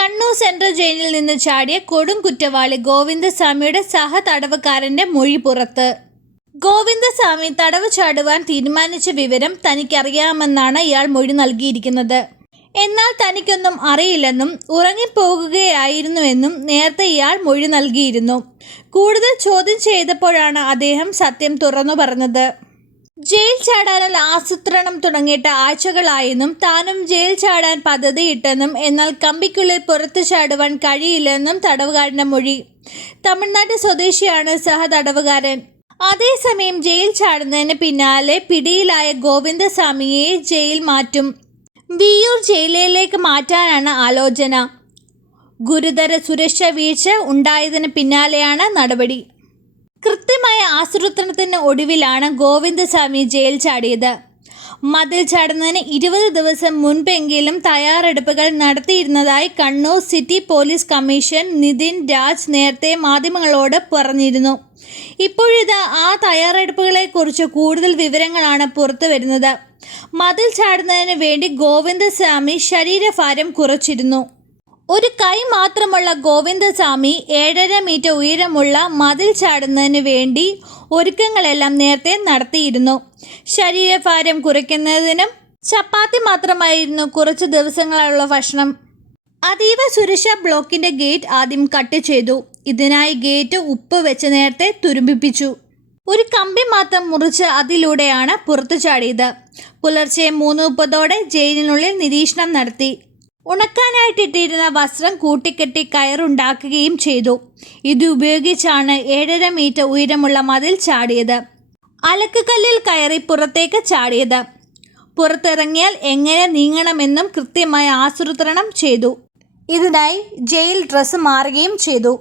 Kannur central ജയിലിൽ നിന്ന് ചാടിയ കൊടും കുറ്റവാളി ഗോവിന്ദസ്വാമിയുടെ സഹ തടവുകാരന്റെ മൊഴി പുറത്ത്. ഗോവിന്ദസ്വാമി തടവ് ചാടുവാൻ തീരുമാനിച്ച വിവരം തനിക്കറിയാമെന്നാണ് ഇയാൾ മൊഴി നൽകിയിരിക്കുന്നത്. എന്നാൽ തനിക്കൊന്നും അറിയില്ലെന്നും ഉറങ്ങിപ്പോകുകയായിരുന്നുവെന്നും നേരത്തെ ഇയാൾ മൊഴി നൽകിയിരുന്നു. കൂടുതൽ ചോദ്യം ചെയ്തപ്പോഴാണ് അദ്ദേഹം സത്യം തുറന്നു പറഞ്ഞത്. ജയിൽ ചാടാനുള്ള ആസൂത്രണം തുടങ്ങിയിട്ട് ആഴ്ചകളായെന്നും താനും ജയിൽ ചാടാൻ പദ്ധതിയിട്ടെന്നും എന്നാൽ കമ്പിക്കുള്ളിൽ പുറത്തു ചാടുവാൻ കഴിയില്ലെന്നും തടവുകാരൻ്റെ മൊഴി. തമിഴ്നാട് സ്വദേശിയാണ് സഹ തടവുകാരൻ. അതേസമയം ജയിൽ ചാടുന്നതിന് പിന്നാലെ പിടിയിലായ ഗോവിന്ദസ്വാമിയെ ജയിൽ മാറ്റും. വിയ്യൂർ ജയിലിലേക്ക് മാറ്റാനാണ് ആലോചന. ഗുരുതര സുരക്ഷാ വീഴ്ച ഉണ്ടായതിന് പിന്നാലെയാണ് നടപടി. കൃത്യമായ ആസൂത്രണത്തിന് ഒടുവിലാണ് ഗോവിന്ദസ്വാമി ജയിൽ ചാടിയത്. മതിൽ ചാടുന്നതിന് 20 ദിവസം മുൻപെങ്കിലും തയ്യാറെടുപ്പുകൾ നടത്തിയിരുന്നതായി Kannur city police commissioner Nithin Raj നേരത്തെ മാധ്യമങ്ങളോട് പറഞ്ഞിരുന്നു. ഇപ്പോഴിതാ ആ തയ്യാറെടുപ്പുകളെക്കുറിച്ച് കൂടുതൽ വിവരങ്ങളാണ് പുറത്തു വരുന്നത്. മതിൽ ചാടുന്നതിന് വേണ്ടി ഗോവിന്ദസ്വാമി ശരീരഭാരം കുറച്ചിരുന്നു. ഒരു കൈ മാത്രമുള്ള ഗോവിന്ദസ്വാമി 7.5 മീറ്റർ ഉയരമുള്ള മതിൽ ചാടുന്നതിന് വേണ്ടി ഒരുക്കങ്ങളെല്ലാം നേരത്തെ നടത്തിയിരുന്നു. ശരീരഭാരം കുറയ്ക്കുന്നതിനും ചപ്പാത്തി മാത്രമായിരുന്നു കുറച്ച് ദിവസങ്ങളുള്ള ഭക്ഷണം. അതീവ സുരക്ഷാ ബ്ലോക്കിൻ്റെ ഗേറ്റ് ആദ്യം കട്ട് ചെയ്തു. ഇതിനായി ഗേറ്റ് ഉപ്പ് വെച്ച് നേരത്തെ തുരുമ്പിപ്പിച്ചു. ഒരു കമ്പി മാത്രം മുറിച്ച് അതിലൂടെയാണ് പുറത്തു ചാടിയത്. പുലർച്ചെ 3:30 ജയിലിനുള്ളിൽ നിരീക്ഷണം നടത്തി. ഉണക്കാനായിട്ടിട്ടിരുന്ന വസ്ത്രം കൂട്ടിക്കെട്ടി കയറുണ്ടാക്കുകയും ചെയ്തു. ഇത് ഉപയോഗിച്ചാണ് 7.5 മീറ്റർ ഉയരമുള്ള മതിൽ ചാടിയത്. അലക്കുകല്ലിൽ കയറി പുറത്തേക്ക് ചാടിയത്. പുറത്തിറങ്ങിയാൽ എങ്ങനെ നീങ്ങണമെന്നും കൃത്യമായ ആസൂത്രണം ചെയ്തു. ഇതിനായി ജയിൽ ഡ്രസ്സ് മാറുകയും ചെയ്തു.